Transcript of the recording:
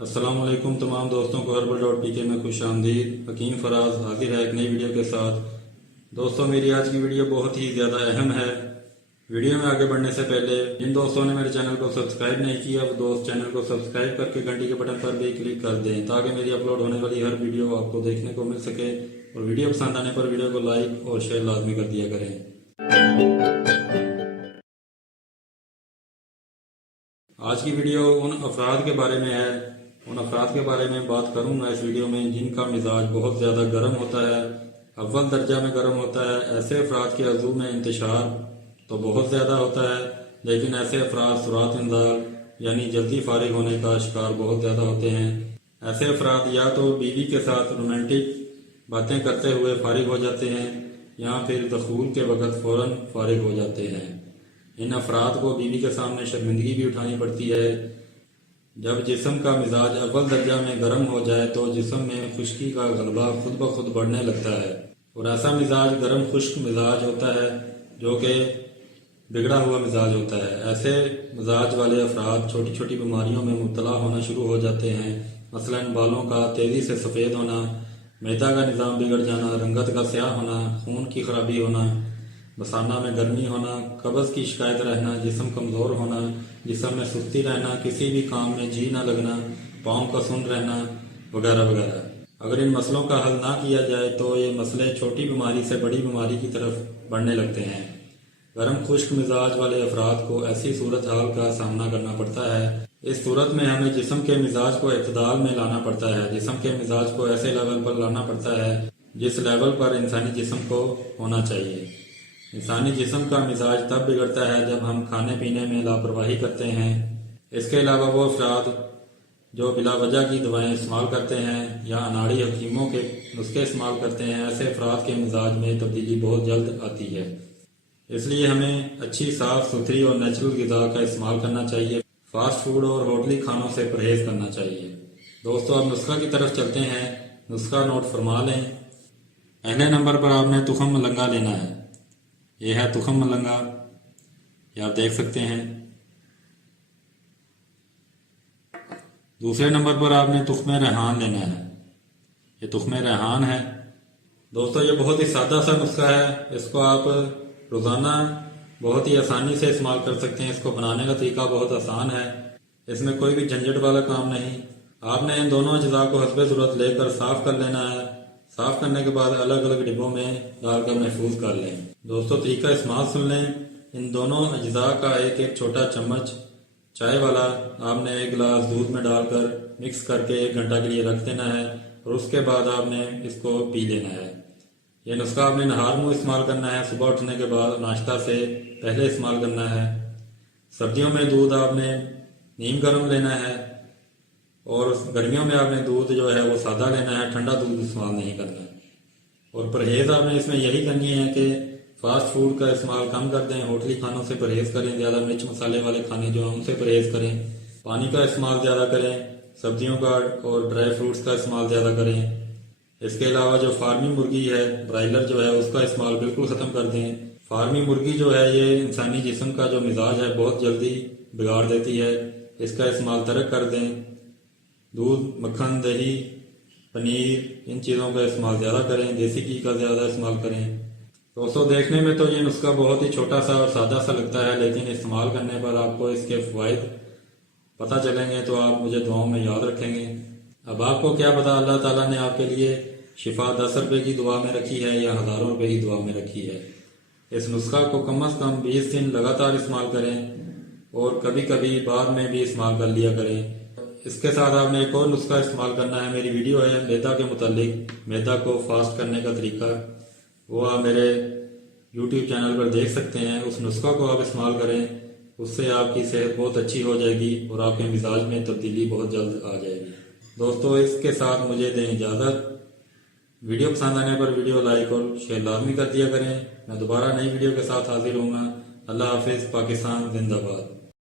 السلام علیکم تمام دوستوں کو herbal.pk میں خوش آمدید۔ حکیم فراز حاضر ہے ایک نئی ویڈیو کے ساتھ۔ دوستوں میری آج کی ویڈیو بہت ہی زیادہ اہم ہے۔ ویڈیو میں آگے بڑھنے سے پہلے جن دوستوں نے میرے چینل کو سبسکرائب نہیں کیا وہ دوست چینل کو سبسکرائب کر کے گھنٹی کے بٹن پر بھی کلک کر دیں تاکہ میری اپلوڈ ہونے والی ہر ویڈیو آپ کو دیکھنے کو مل سکے، اور ویڈیو پسند آنے پر ویڈیو کو لائک اور شیئر لازمی کر دیا کریں۔ آج کی ویڈیو ان افراد کے بارے میں ہے، ان افراد کے بارے میں بات کروں گا اس ویڈیو میں جن کا مزاج بہت زیادہ گرم ہوتا ہے، اول درجہ میں گرم ہوتا ہے۔ ایسے افراد کے عضو میں انتشار تو بہت زیادہ ہوتا ہے، لیکن ایسے افراد سرعت انزال یعنی جلدی فارغ ہونے کا شکار بہت زیادہ ہوتے ہیں۔ ایسے افراد یا تو بیوی کے ساتھ رومانٹک باتیں کرتے ہوئے فارغ ہو جاتے ہیں یا پھر دخول کے وقت فوراً فارغ ہو جاتے ہیں۔ ان افراد کو بیوی کے سامنے شرمندگی بھی اٹھانی پڑتی ہے۔ جب جسم کا مزاج اول درجہ میں گرم ہو جائے تو جسم میں خشکی کا غلبہ خود بخود بڑھنے لگتا ہے، اور ایسا مزاج گرم خشک مزاج ہوتا ہے جو کہ بگڑا ہوا مزاج ہوتا ہے۔ ایسے مزاج والے افراد چھوٹی چھوٹی بیماریوں میں مبتلا ہونا شروع ہو جاتے ہیں، مثلاً بالوں کا تیزی سے سفید ہونا، معدہ کا نظام بگڑ جانا، رنگت کا سیاہ ہونا، خون کی خرابی ہونا، مثانہ میں گرمی ہونا، قبض کی شکایت رہنا، جسم کمزور ہونا، جسم میں سستی رہنا، کسی بھی کام میں جی نہ لگنا، پاؤں کا سن رہنا وغیرہ وغیرہ۔ اگر ان مسئلوں کا حل نہ کیا جائے تو یہ مسئلے چھوٹی بیماری سے بڑی بیماری کی طرف بڑھنے لگتے ہیں۔ گرم خشک مزاج والے افراد کو ایسی صورتحال کا سامنا کرنا پڑتا ہے۔ اس صورت میں ہمیں جسم کے مزاج کو اعتدال میں لانا پڑتا ہے، جسم کے مزاج کو ایسے لیول پر لانا پڑتا ہے جس لیول پر انسانی جسم کو ہونا چاہیے۔ انسانی جسم کا مزاج تب بگڑتا ہے جب ہم کھانے پینے میں لاپرواہی کرتے ہیں۔ اس کے علاوہ وہ افراد جو بلا وجہ کی دوائیں استعمال کرتے ہیں یا اناڑی حکیموں کے نسخے استعمال کرتے ہیں، ایسے افراد کے مزاج میں تبدیلی بہت جلد آتی ہے۔ اس لیے ہمیں اچھی صاف ستھری اور نیچرل غذا کا استعمال کرنا چاہیے، فاسٹ فوڈ اور ہوٹلی کھانوں سے پرہیز کرنا چاہیے۔ دوستو اب نسخہ کی طرف چلتے ہیں، نسخہ نوٹ فرما لیں۔ پہلے نمبر پر آپ نے تخم ملنگا لینا ہے، یہ ہے تخم ملنگا، یہ آپ دیکھ سکتے ہیں۔ دوسرے نمبر پر آپ نے تخم ریحان لینا ہے، یہ تخم ریحان ہے۔ دوستو یہ بہت ہی سادہ سا نسخہ ہے، اس کو آپ روزانہ بہت ہی آسانی سے استعمال کر سکتے ہیں۔ اس کو بنانے کا طریقہ بہت آسان ہے، اس میں کوئی بھی جھنجھٹ والا کام نہیں۔ آپ نے ان دونوں اجزاء کو حسب ضرورت لے کر صاف کر لینا ہے۔ صاف کرنے کے بعد الگ الگ ڈبوں میں ڈال کر محفوظ کر لیں۔ دوستو طریقہ استعمال سن لیں۔ ان دونوں اجزاء کا ایک ایک چھوٹا چمچ چائے والا آپ نے ایک گلاس دودھ میں ڈال کر مکس کر کے 1 گھنٹہ کے لیے رکھ دینا ہے، اور اس کے بعد آپ نے اس کو پی لینا ہے۔ یہ نسخہ آپ نے نہار منہ استعمال کرنا ہے، صبح اٹھنے کے بعد ناشتہ سے پہلے استعمال کرنا ہے۔ سردیوں میں دودھ آپ نے نیم گرم لینا ہے، اور گرمیوں میں آپ نے دودھ جو ہے وہ سادہ لینا ہے، ٹھنڈا دودھ استعمال نہیں کرنا۔ اور پرہیز آپ نے اس میں یہی کرنی ہے کہ فاسٹ فوڈ کا استعمال کم کر دیں، ہوٹلی کھانوں سے پرہیز کریں، زیادہ مرچ مسالے والے کھانے جو ہیں ان سے پرہیز کریں، پانی کا استعمال زیادہ کریں، سبزیوں کا اور ڈرائی فروٹس کا استعمال زیادہ کریں۔ اس کے علاوہ جو فارمی مرغی ہے، برائلر جو ہے، اس کا استعمال بالکل ختم کر دیں۔ فارمی مرغی جو ہے یہ انسانی جسم کا جو مزاج ہے بہت جلدی بگاڑ دیتی ہے، اس کا استعمال ترک کر دیں۔ دودھ، مکھن، دہی، پنیر، ان چیزوں کا استعمال زیادہ کریں، دیسی گھی کا زیادہ استعمال کریں۔ دوستو دیکھنے میں تو یہ نسخہ بہت ہی چھوٹا سا اور سادہ سا لگتا ہے، لیکن استعمال کرنے پر آپ کو اس کے فوائد پتہ چلیں گے تو آپ مجھے دعاؤں میں یاد رکھیں گے۔ اب آپ کو کیا پتا اللہ تعالیٰ نے آپ کے لیے شفا 10 روپے کی دعا میں رکھی ہے یا ہزاروں روپے کی دعا میں رکھی ہے۔ اس نسخہ کو کم از کم 20 دن لگاتار استعمال کریں، اور کبھی کبھی بعد میں بھی استعمال کر لیا کریں۔ اس کے ساتھ آپ نے ایک اور نسخہ استعمال کرنا ہے، میری ویڈیو ہے میدا کے متعلق، میدا کو فاسٹ کرنے کا طریقہ، وہ آپ میرے YouTube چینل پر دیکھ سکتے ہیں۔ اس نسخہ کو آپ استعمال کریں، اس سے آپ کی صحت بہت اچھی ہو جائے گی اور آپ کے مزاج میں تبدیلی بہت جلد آ جائے گی۔ دوستو اس کے ساتھ مجھے دیں اجازت۔ ویڈیو پسند آنے پر ویڈیو لائک اور شیئر لازمی کر دیا کریں۔ میں دوبارہ نئی ویڈیو کے ساتھ حاضر ہوں گا۔ اللہ حافظ۔ پاکستان زندہ باد۔